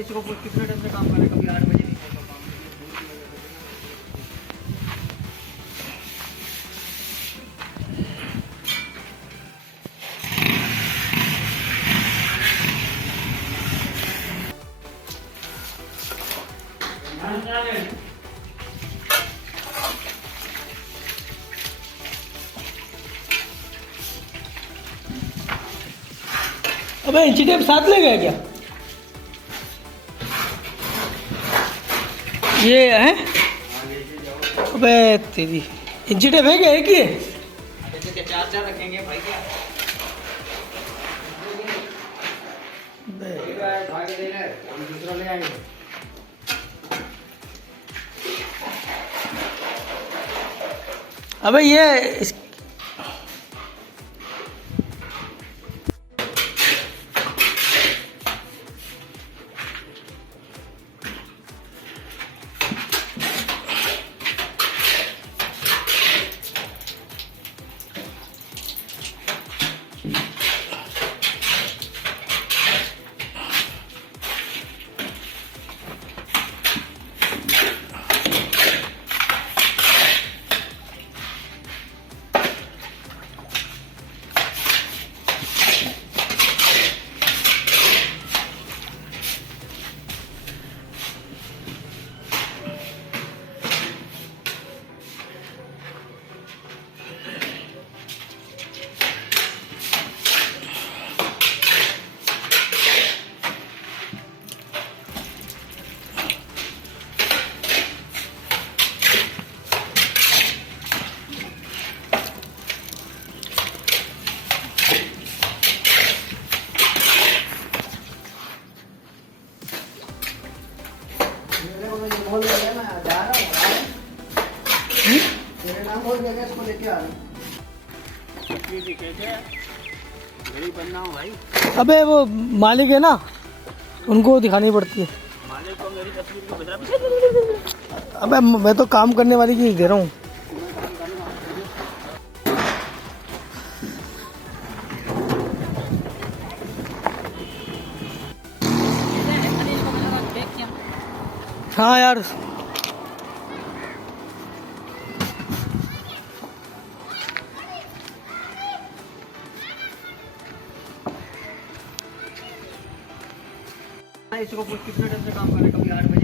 इसको कितने टाइम से काम कर रहे हैं, कभी 8 बजे नहीं होता काम। अबे इंची टेप साथ ले गया क्या? ये है? अबे तेरी इंची टेप है क्या? एक ही है? चार रखेंगे भाई क्या? दूसरा ले आएंगे। अबे ये बोल रहे ना, जा रहा हूँ तेरे नाम बोल के इसको लेके आ रहा हूँ। गरीब बनना हूँ भाई। अबे वो मालिक है ना, उनको दिखानी पड़ती है। मालिक को मेरी तस्वीर को बता। अबे मैं तो काम करने वाली की दे रहा हूँ। हाँ यार इसको कितने टाइम से काम कर रहे हैं, कभी 8 बजे